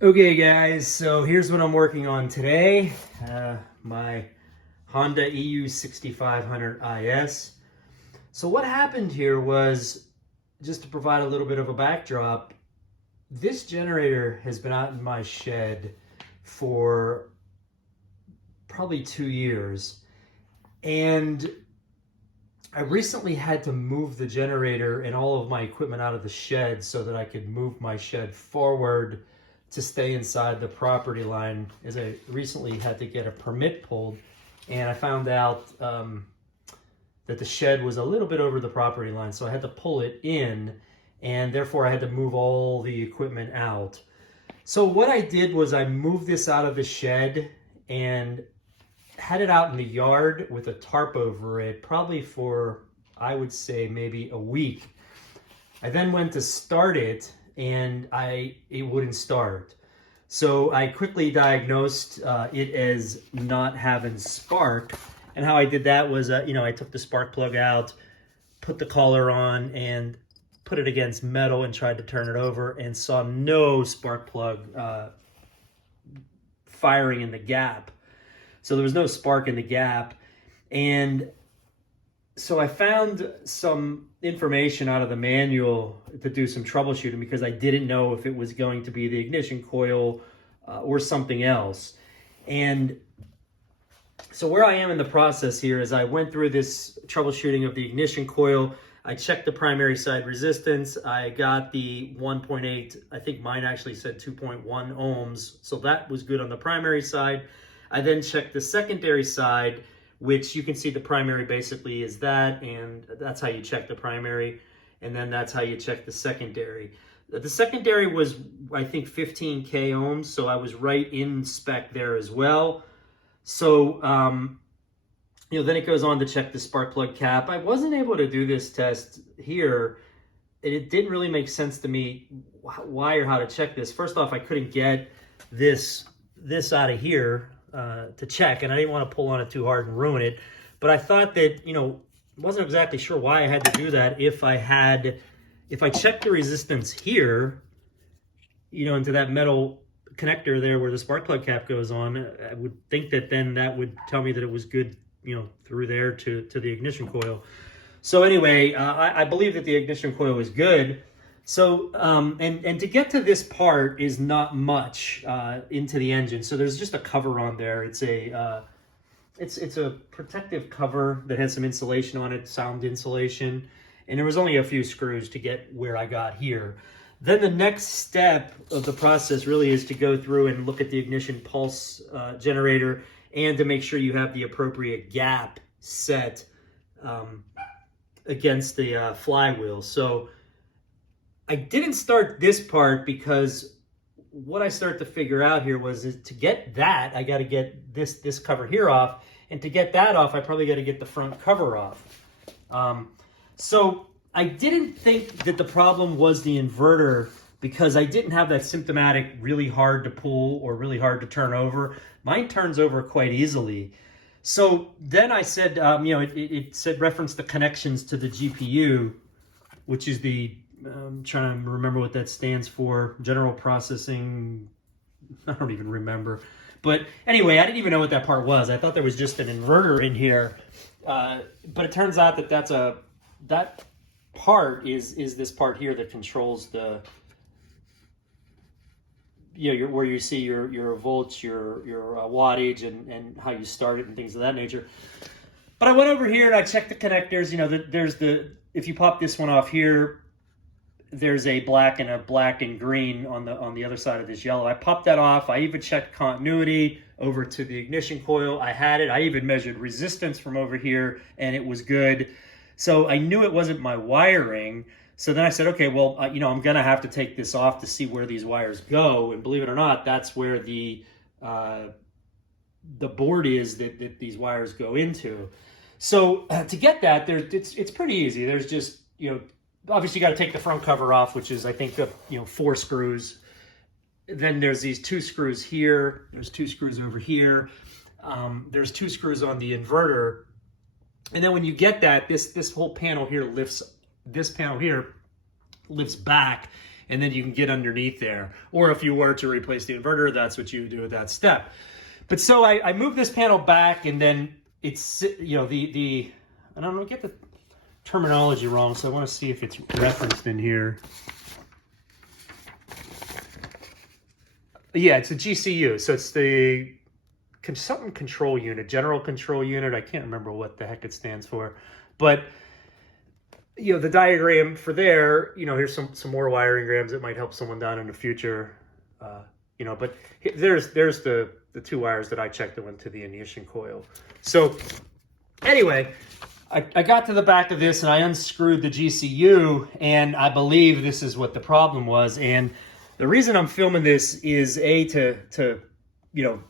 Okay guys, so here's what I'm working on today. My Honda EU6500 IS. So what happened here was, just to provide a little bit of a backdrop, this generator has been out in my shed for probably 2 years. And I recently had to move the generator and all of my equipment out of the shed so that I could move my shed forward to stay inside the property line, as I recently had to get a permit pulled, and I found out that the shed was a little bit over the property line, so I had to pull it in, and therefore I had to move all the equipment out. So what I did was I moved this out of the shed and had it out in the yard with a tarp over it, probably for, I would say, maybe a week. I then went to start it, and it wouldn't start. So I quickly diagnosed it as not having spark. And how I did that was, I took the spark plug out, put the collar on, and put it against metal and tried to turn it over, and saw no spark plug firing in the gap. So there was no spark in the gap. And so I found some information out of the manual to do some troubleshooting, because I didn't know if it was going to be the ignition coil or something else. And so where I am in the process here is I went through this troubleshooting of the ignition coil. I checked the primary side resistance. I got the 1.8, I think mine actually said 2.1 ohms. So that was good on the primary side. I then checked the secondary side, which you can see the primary basically is that, and that's how you check the primary, and then that's how you check the secondary. The secondary was, I think, 15K ohms, so I was right in spec there as well. So, then it goes on to check the spark plug cap. I wasn't able to do this test here. It didn't really make sense to me why or how to check this. First off, I couldn't get this out of here to check, and I didn't want to pull on it too hard and ruin it. But I thought that, wasn't exactly sure why I had to do that. If I checked the resistance here, into that metal connector there where the spark plug cap goes on, I would think that then that would tell me that it was good, through there to the ignition coil. So anyway, I believe that the ignition coil is good. So, and to get to this part is not much into the engine. So there's just a cover on there. It's a protective cover that has some insulation on it, sound insulation. And there was only a few screws to get where I got here. Then the next step of the process really is to go through and look at the ignition pulse generator, and to make sure you have the appropriate gap set against the flywheel. So I didn't start this part because what I started to figure out here was to get that, I got to get this cover here off. And to get that off, I probably got to get the front cover off. So I didn't think that the problem was the inverter, because I didn't have that symptomatic really hard to pull or really hard to turn over. Mine turns over quite easily. So then I said, it said reference the connections to the GPU, which is I'm trying to remember what that stands for. General processing, I don't even remember. But anyway, I didn't even know what that part was. I thought there was just an inverter in here. But it turns out that that part is this part here that controls the, where you see your volts, your wattage, and how you start it and things of that nature. But I went over here and I checked the connectors. If you pop this one off here, there's a black and green on the other side of this yellow. I popped that off. I even checked continuity over to the ignition coil. I had it. I even measured resistance from over here, and it was good. So I knew it wasn't my wiring. So then I said, okay, well, I'm going to have to take this off to see where these wires go. And believe it or not, that's where the board is that these wires go into. So to get that, it's pretty easy. There's just, obviously you got to take the front cover off, which is, I think, 4 screws. Then there's these 2 screws here. There's 2 screws over here. There's 2 screws on the inverter. And then when you get that, this whole panel here lifts. This panel here lifts back, and then you can get underneath there. Or if you were to replace the inverter, that's what you would do at that step. But so I moved this panel back, and then it's, you know, I don't know, get the terminology wrong, so I want to see if it's referenced in here. Yeah, it's a GCU, so it's the something control unit, general control unit. I can't remember what the heck it stands for, but you know, the diagram for there, you know, here's some more wiring grams that might help someone down in the future, you know, but there's the two wires that I checked that went to the ignition coil. So anyway, I got to the back of this and I unscrewed the GCU, and I believe this is what the problem was. And the reason I'm filming this is to you know,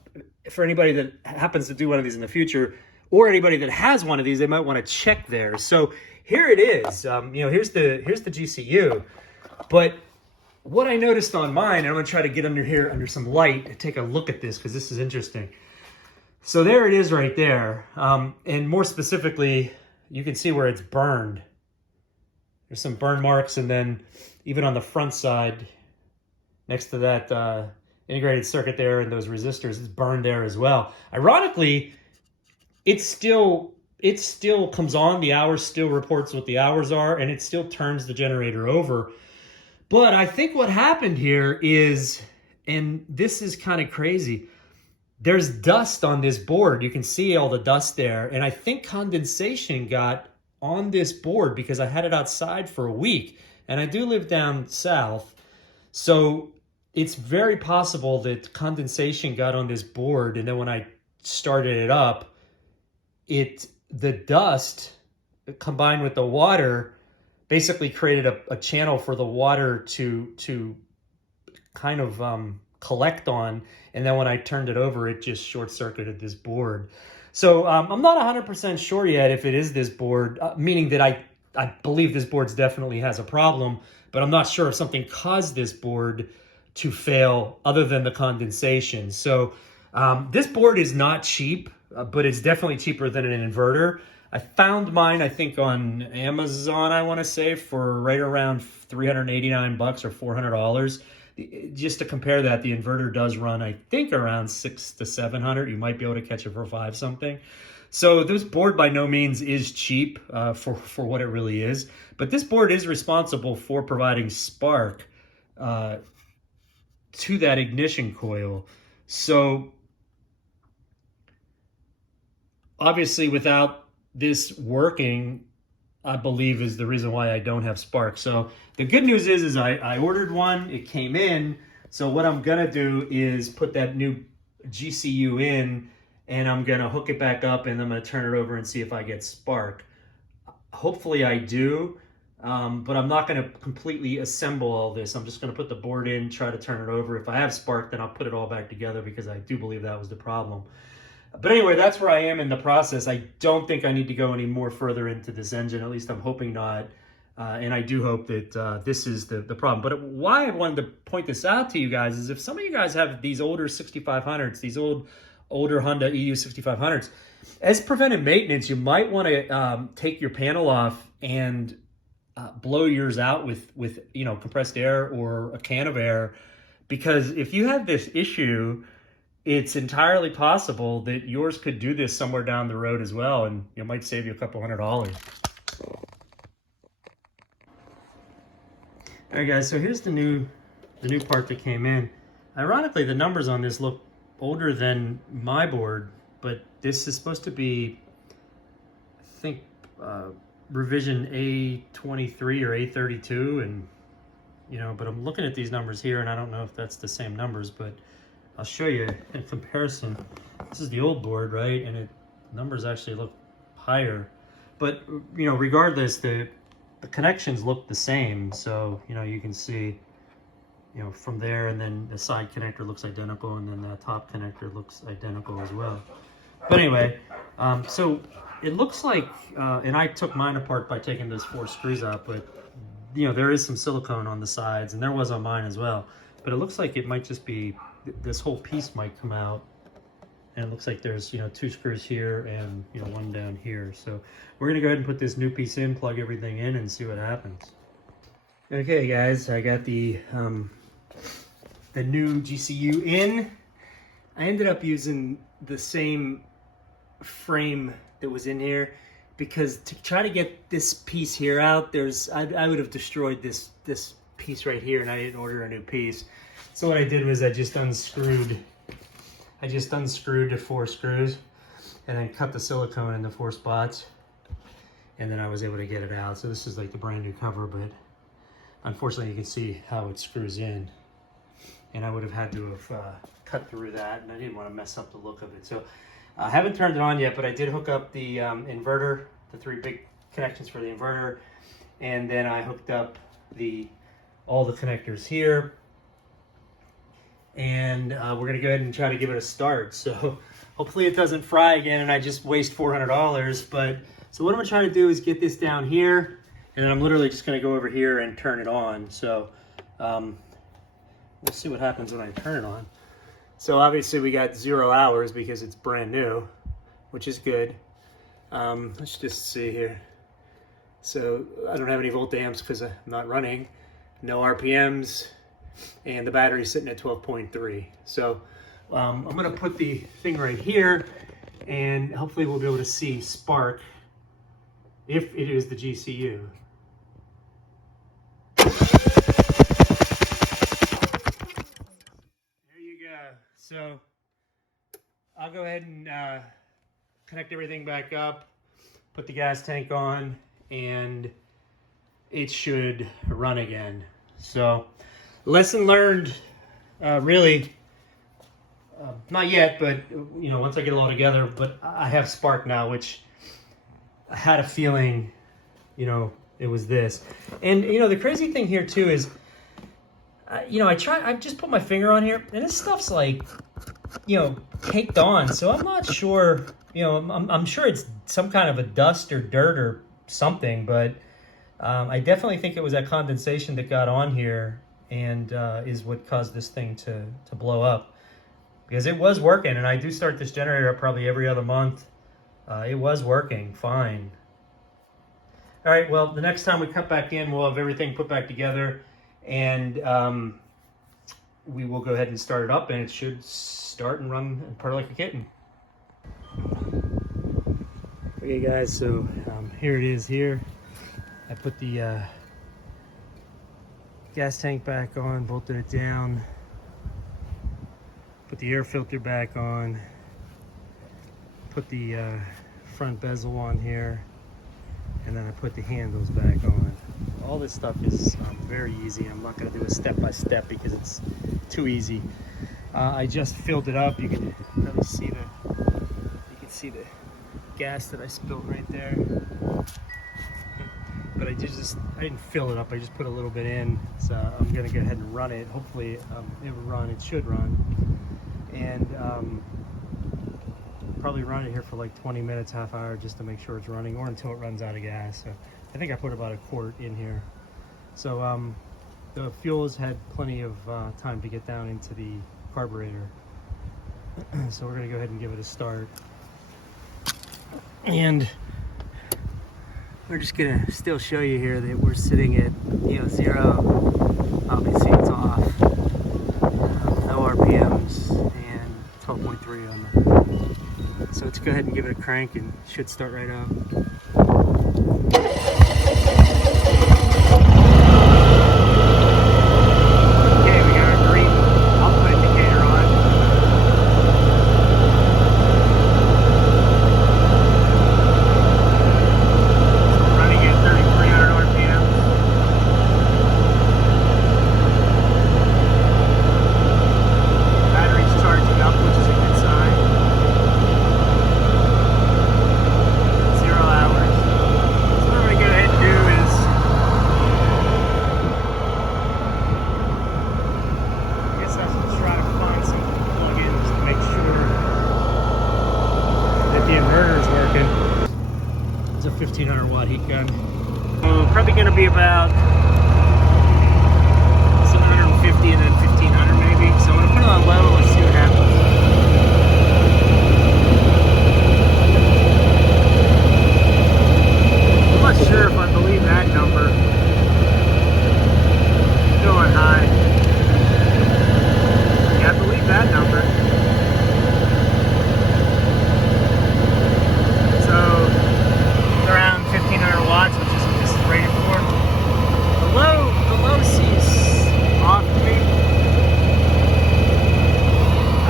for anybody that happens to do one of these in the future, or anybody that has one of these, they might want to check there. So here it is. You know, here's the GCU. But what I noticed on mine, and I'm going to try to get under here under some light and take a look at this because this is interesting. So there it is right there. And more specifically, you can see where it's burned. There's some burn marks, and then even on the front side, next to that integrated circuit there and those resistors, it's burned there as well. Ironically, it still comes on, the hours still reports what the hours are, and it still turns the generator over. But I think what happened here is, and this is kind of crazy, there's dust on this board. You can see all the dust there, and I think condensation got on this board because I had it outside for a week, and I do live down south, so it's very possible that condensation got on this board, and then when I started it up, the dust combined with the water basically created a channel for the water to kind of collect on, and then when I turned it over, it just short-circuited this board. So I'm not 100% sure yet if it is this board, meaning that I believe this board definitely has a problem, but I'm not sure if something caused this board to fail other than the condensation. So this board is not cheap, but it's definitely cheaper than an inverter. I found mine, I think on Amazon, I want to say, for right around $389 or $400. Just to compare that, the inverter does run, I think, around $600 to $700. You might be able to catch it for $5 something. So this board by no means is cheap for what it really is. But this board is responsible for providing spark to that ignition coil. So obviously without this working, I believe is the reason why I don't have spark. So the good news is I ordered one, it came in. So what I'm gonna do is put that new GCU in, and I'm gonna hook it back up, and I'm gonna turn it over and see if I get spark. Hopefully I do, but I'm not gonna completely assemble all this. I'm just gonna put the board in, try to turn it over. If I have spark, then I'll put it all back together, because I do believe that was the problem. But anyway, that's where I am in the process. I don't think I need to go any more further into this engine. At least I'm hoping not. And I do hope that this is the problem. But why I wanted to point this out to you guys is if some of you guys have these older 6500s, these older Honda EU6500s, as preventive maintenance, you might want to take your panel off and blow yours out with you know, compressed air or a can of air. Because if you have this issue, it's entirely possible that yours could do this somewhere down the road as well, and it might save you a couple $100. All right, guys, so here's the new part that came in. Ironically, the numbers on this look older than my board, but this is supposed to be, I think, revision A23 or A32, and you know, but I'm looking at these numbers here, and I don't know if that's the same numbers, but I'll show you in comparison. This is the old board, right? And numbers actually look higher. But, you know, regardless, the connections look the same. So, you know, you can see, you know, from there, and then the side connector looks identical, and then the top connector looks identical as well. But anyway, so it looks like, and I took mine apart by taking those 4 screws out, but, you know, there is some silicone on the sides, and there was on mine as well. But it looks like it might just be, this whole piece might come out, and it looks like there's, you know, 2 screws here and, you know, 1 down here. So we're gonna go ahead and put this new piece in, plug everything in, and see what happens. Okay guys, I got the new GCU in. I ended up using the same frame that was in here because to try to get this piece here out, I would have destroyed this piece right here, and I didn't order a new piece. So what I did was I just unscrewed the 4 screws and then cut the silicone in the 4 spots, and then I was able to get it out. So this is like the brand new cover, but unfortunately you can see how it screws in, and I would have had to have cut through that, and I didn't want to mess up the look of it. So I haven't turned it on yet, but I did hook up the inverter, the 3 big connections for the inverter, and then I hooked up all the connectors here, and we're gonna go ahead and try to give it a start. So hopefully it doesn't fry again and I just waste $400. But so what I'm gonna try to do is get this down here, and then I'm literally just gonna go over here and turn it on. So we'll see what happens when I turn it on. So obviously we got 0 hours because it's brand new, which is good. Let's just see here. So I don't have any volt amps because I'm not running. No RPMs, and the battery's sitting at 12.3. So I'm gonna put the thing right here, and hopefully we'll be able to see spark if it is the GCU. So I'll go ahead and connect everything back up, put the gas tank on, and it should run again. So lesson learned, really, not yet, but you know, once I get it all together. But I have spark now, which I had a feeling, you know, it was this. And you know, the crazy thing here too is, you know, I just put my finger on here, and this stuff's like, you know, caked on. So I'm not sure, you know, I'm sure it's some kind of a dust or dirt or something, but I definitely think it was that condensation that got on here and is what caused this thing to blow up. Because it was working, and I do start this generator up probably every other month. It was working fine. All right, well, the next time we cut back in, we'll have everything put back together, and we will go ahead and start it up, and it should start and run and purr like a kitten. Okay guys, so here it is here. I put the gas tank back on, bolted it down, put the air filter back on, put the front bezel on here, and then I put the handles back on. All this stuff is very easy. I'm not going to do a step-by-step because it's too easy. I just filled it up. You can really see the gas that I spilled right there. But I didn't fill it up. I just put a little bit in. So I'm going to go ahead and run it. Hopefully it will run. It should run. And probably run it here for like 20 minutes, half hour, just to make sure it's running, or until it runs out of gas. So I think I put about a quart in here. So the fuel has had plenty of time to get down into the carburetor. So we're gonna go ahead and give it a start. And we're just gonna still show you here that we're sitting at, you know, 0. Obviously it's off. No RPMs and 12.3 on the. So let's go ahead and give it a crank, and it should start right up. Okay, we got our green output indicator on. So we're running at 3,300 RPM. Battery's charging up, which is a good sign. 0 hours. So what I'm going to go ahead and do is I guess I'll try to find some plugins to make sure that the inverter is working. It's a 1500 watt heat gun. So probably going to be about 750 and then 1500 maybe. So I'm going to put it on low. Let's see what happens. I'm not sure if I believe that number.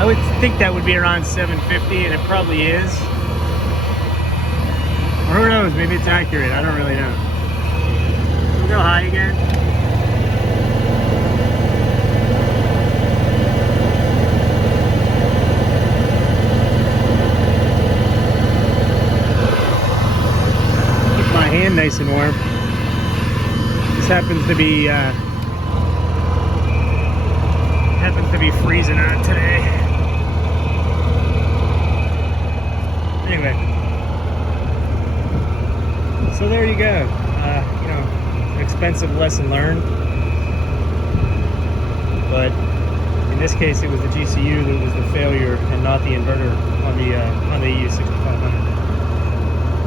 would think that would be around 750, and it probably is. Or who knows, maybe it's accurate, I don't really know. We'll go high again. Keep my hand nice and warm. This happens to be freezing out today. Anyway, so there you go. You know, an expensive lesson learned, but in this case, it was the GCU that was the failure, and not the inverter on the EU6500.